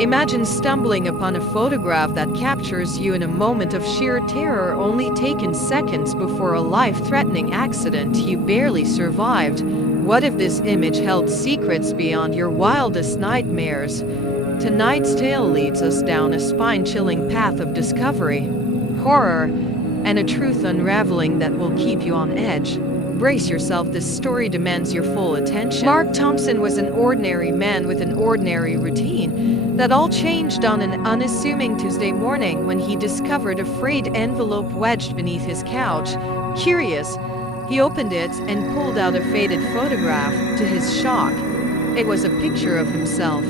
Imagine stumbling upon a photograph that captures you in a moment of sheer terror, only taken seconds before a life-threatening accident you barely survived. What if this image held secrets beyond your wildest nightmares? Tonight's tale leads us down a spine-chilling path of discovery, horror, and a truth unraveling that will keep you on edge. Brace yourself, this story demands your full attention. Mark Thompson was an ordinary man with an ordinary routine. That all changed on an unassuming Tuesday morning when he discovered a frayed envelope wedged beneath his couch. Curious, he opened it and pulled out a faded photograph. To his shock, it was a picture of himself,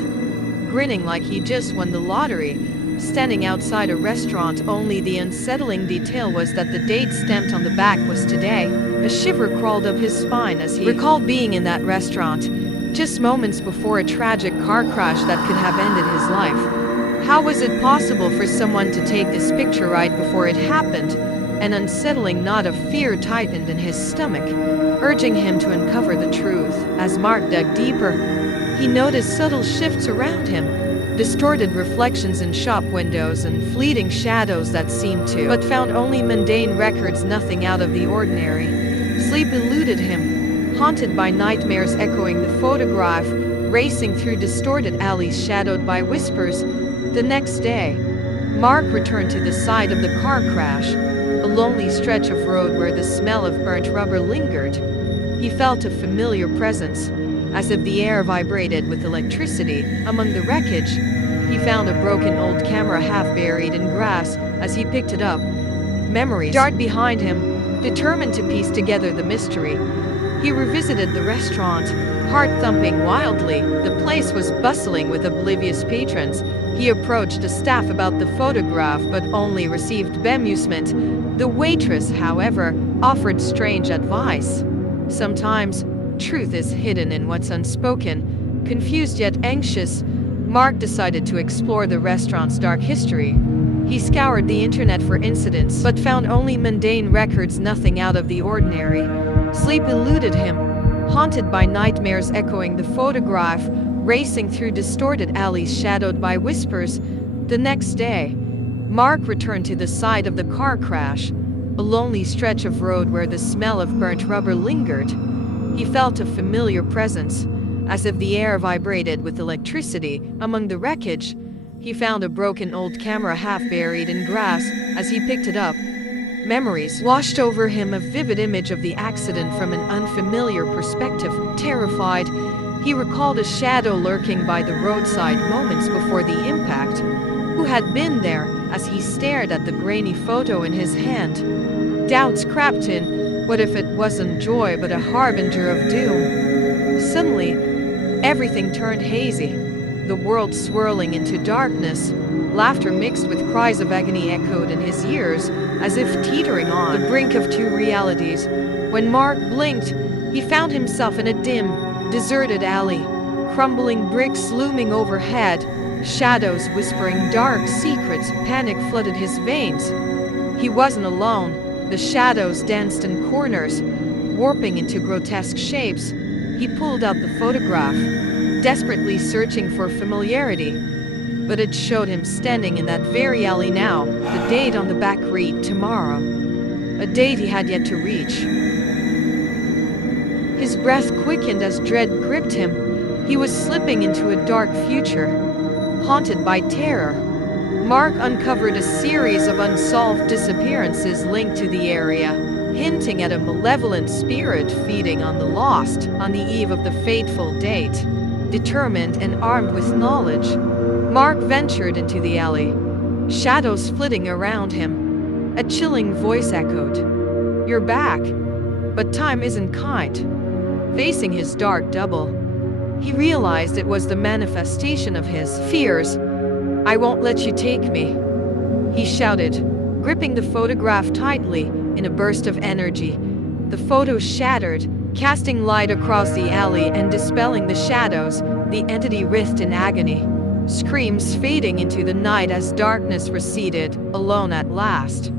grinning like he just won the lottery, standing outside a restaurant. Only the unsettling detail was that the date stamped on the back was today. A shiver crawled up his spine as he recalled being in that restaurant, just moments before a tragic car crash that could have ended his life. How was it possible for someone to take this picture right before it happened? An unsettling knot of fear tightened in his stomach, urging him to uncover the truth. As Mark dug deeper, he noticed subtle shifts around him, distorted reflections in shop windows and fleeting shadows that seemed to, but found only mundane records, nothing out of the ordinary. Sleep eluded him, haunted by nightmares echoing the photograph, racing through distorted alleys shadowed by whispers. The next day, Mark returned to the site of the car crash, a lonely stretch of road where the smell of burnt rubber lingered. He felt a familiar presence, as if the air vibrated with electricity. Among the wreckage, he found a broken old camera half buried in grass. As he picked it up, memories darted behind him, determined to piece together the mystery. He revisited the restaurant, heart thumping wildly. The place was bustling with oblivious patrons. He approached the staff about the photograph but only received bemusement. The waitress, however, offered strange advice. Sometimes, truth is hidden in what's unspoken. Confused yet anxious, Mark decided to explore the restaurant's dark history. He scoured the internet for incidents, but found only mundane records, nothing out of the ordinary. Sleep eluded him, haunted by nightmares echoing the photograph, racing through distorted alleys shadowed by whispers. The next day, Mark returned to the site of the car crash, a lonely stretch of road where the smell of burnt rubber lingered. He felt a familiar presence, as if the air vibrated with electricity. Among the wreckage, he found a broken old camera half buried in grass. As he picked it up, memories washed over him, a vivid image of the accident from an unfamiliar perspective. Terrified, he recalled a shadow lurking by the roadside moments before the impact. Who had been there? As he stared at the grainy photo in his hand, doubts crept in. What if it wasn't joy but a harbinger of doom? Suddenly, everything turned hazy. The world swirling into darkness, laughter mixed with cries of agony echoed in his ears, as if teetering on the brink of two realities. When Mark blinked, he found himself in a dim, deserted alley, crumbling bricks looming overhead, shadows whispering dark secrets. Panic flooded his veins. He wasn't alone. The shadows danced in corners, warping into grotesque shapes. He pulled out the photograph, desperately searching for familiarity, but it showed him standing in that very alley now. The date on the back read tomorrow, a date he had yet to reach. His breath quickened as dread gripped him. He was slipping into a dark future, haunted by terror. Mark uncovered a series of unsolved disappearances linked to the area, hinting at a malevolent spirit feeding on the lost. On the eve of the fateful date, determined and armed with knowledge, Mark ventured into the alley, shadows flitting around him. A chilling voice echoed, "You're back, but time isn't kind." Facing his dark double, he realized it was the manifestation of his fears. "I won't let you take me," he shouted, gripping the photograph tightly. In a burst of energy, the photo shattered, casting light across the alley and dispelling the shadows. The entity writhed in agony, screams fading into the night as darkness receded. Alone at last,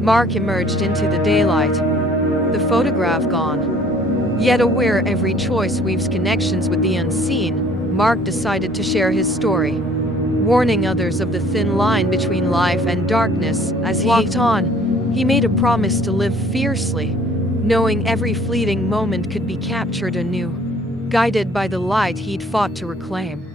Mark emerged into the daylight, the photograph gone. Yet aware every choice weaves connections with the unseen, Mark decided to share his story. warning others of the thin line between life and darkness. As he walked on, he made a promise to live fiercely, knowing every fleeting moment could be captured anew, guided by the light he'd fought to reclaim.